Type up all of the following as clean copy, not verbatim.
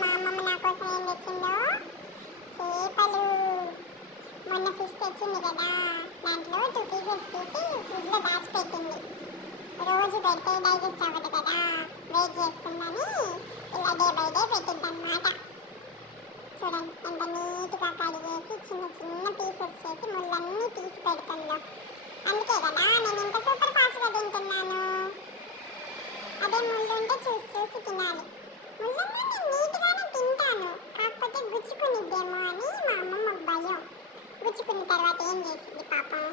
మా అమ్మమ్మ నా కోసం ఏం తెచ్చిందో. చేపలు. మొన్న ఫిష్ తెచ్చింది కదా, దాంట్లో 2 పీసెస్ తీసి ఫ్రిడ్జ్లో దాచిపెట్టింది. రోజు పెడితే డైజెస్ట్ అవ్వదు కదా, వెయిట్ చేస్తుందని ఇలా డే బై డే పెట్టింది అనమాట. చూడండి ఎంత నీట్గా కడిగేసి చిన్న చిన్న పీసెస్ చేసి ముళ్ళన్నీ తీసి పెడుతుందో. అందుకే కదా నేను ఇంత సూపర్ ఫాస్ట్గా తింటున్నాను. అదే ముళ్ళు ఉంటే చూసి చూసి తినాలి. ముళ్ళన్నీ నేను నీట్గానే తింటాను, కాకపోతే గుచ్చుకునిద్దేమో అని మా అమ్మమ్మ భయం. గుచ్చుకున్న తర్వాత ఏం చేసింది పాపం,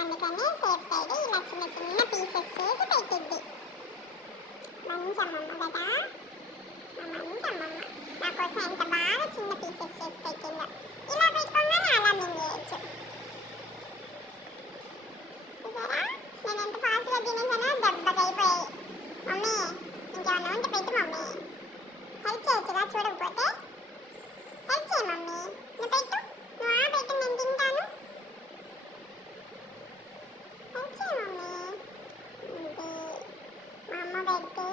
అందుకనే సేఫ్ సైడ్ ఇలా చిన్న చిన్న పీసెస్ చేసి పెట్టిద్ది. మంచి అమ్మమ్మ కదా, మంచి అమ్మమ్మ. నా కోసం ఎంత బాగా చిన్న పీసెస్ చేసి పెట్టిందో. ఇలా పెట్టుకోగానే అలా మింగేయచ్చు. చూసారా నేను ఎంత ఫాస్ట్గా తినేసానో, దెబ్బకి అయిపోయాయి. మమ్మీ ఇంకేమన్నా ఉంటే పెట్టు మమ్మీ, హెల్ప్ చేయొచ్చుగా, చూడకపోతే హెల్ప్ చేయి మమ్మీ. నువ్వు పెట్టు, నువ్వు పెట్టు, నేను తింటాను. హెల్ప్ చేయి మమ్మీ. మా అమ్మ పెడితే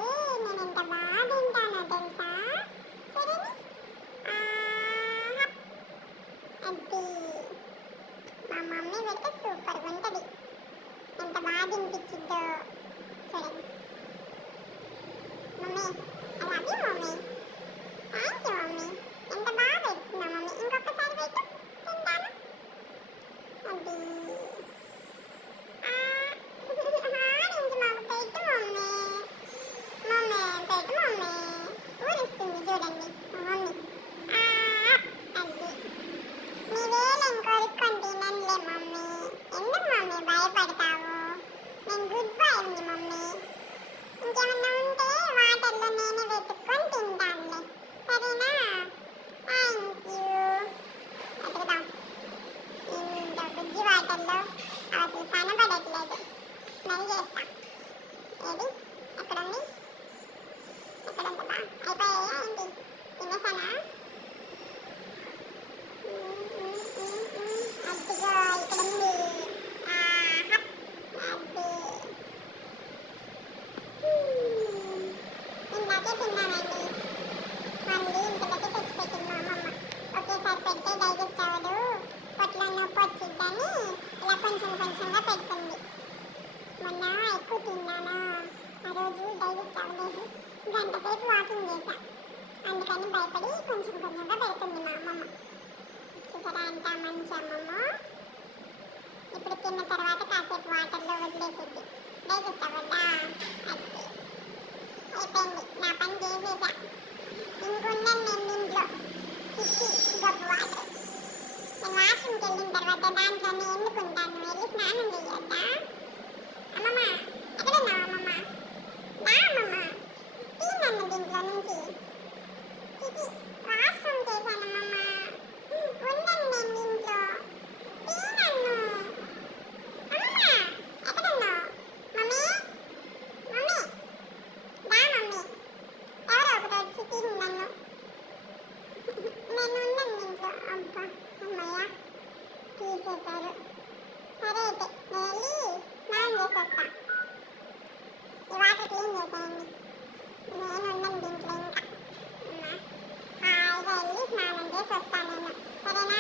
నేను ఎంత బాగా తింటానో తెలుసా. సరేనా? అది మా మమ్మీ పెడితే సూపర్గా ఉంటుంది. ఎంత బాగా తినిపించిద్దో చూడండి. Mummy I love you mummy. Thank you mummy. ఎంత బాగా పెడుతున్నా మమ్మీ, ఇంకొకసారి పెట్టు, తింటాను. అది ఆరెంజ్ మాకు పెట్టు మమ్మీ. మమ్మీ పెట్టు మమ్మీ. ఊరిస్తుంది చూడండి మా మమ్మీ. అది నీ వేలు ఇంకొరుక్కొని తిననులే మమ్మీ. ఎందుకు మమ్మీ భయపడతావు? నేను గుడ్ బాయ్ ఉంది మమ్మీ. ఇంకేమన్నా ఉంటే వాటర్లో నేనే వెతుక్కొని తింటానులే, సరేనా? Thank you. వెతుకుదాం ఇంత బుజ్జి వాటర్లో, అసలు కనబడట్లేదు. స్మెల్ చేస్తా. ఏది ఎక్కడ ఉంది? ఎక్కడంతదా అయిపోయాయా ఏంటి? తినేసానా? అదిగో ఇక్కడ ఉంది. అది ఇందాకే తిన్నానండి, మళ్ళీ ఇంతలోకి తెచ్చిపెట్టింది మా అమ్మమ్మ. ఒకేసారి పెడితే డైజెస్ట్ అవ్వదు, పొట్లో నొప్పి వచ్చిద్దని ఇలా కొంచెం కొంచెంగా పెడుతుంది. మొన్న ఎక్కువ తిన్నానా, ఆ రోజు డైజెస్ట్ అవ్వలేదు, గంట సేపు వాకింగ్ చేశా, అందుకని భయపడి కొంచెం కొంచెంగా పెడుతుంది మా అమ్మమ్మ. చూసారా ఎంత మంచి అమ్మమ్మ. ఇప్పుడు తిన్న తర్వాత కాసేపు వాటర్లో వదిలేసిద్ది, డైజెస్ట్ అవ్వద్దా. అది అయిపోయింది, నా పని చేసేసా. ఇంకున్నాను నేను ఇంట్లో పిచ్చి గొప్ప వాటర్. నేను వాష్రూమ్కి వెళ్ళిన తర్వాత దాంట్లోనే ఎందుకుంటాను, వెళ్ళి స్నానం చేయొద్దా? అమ్మమ్మ ఎక్కడున్నావు అమ్మమ్మ? దా అమ్మమ్మ, తీ నన్ను దీంట్లో నుంచి. చిచి వాష్రూమ్ చేశానమ్మమ్మ, ఉండను నేను దీంట్లో, తీ నన్ను. అమ్మమ్మ ఎక్కడున్నావు? మమ్మీ మమ్మీ దా మమ్మీ, ఎవరో ఒకటి వచ్చి తీ నన్ను. నేను ఉండను దీంట్లో. అబ్బా అమ్మయ్య తీసేశారు. సరే అయితే నేను వెళ్ళి స్నానం చేసి వస్తా. ఈ వాటర్ క్లీన్ చేసేయండి, నేను ఉండను దీంట్లో ఇంకా. హాయిగా వెళ్ళి స్నానం చేసి వస్తాను నేను, సరేనా?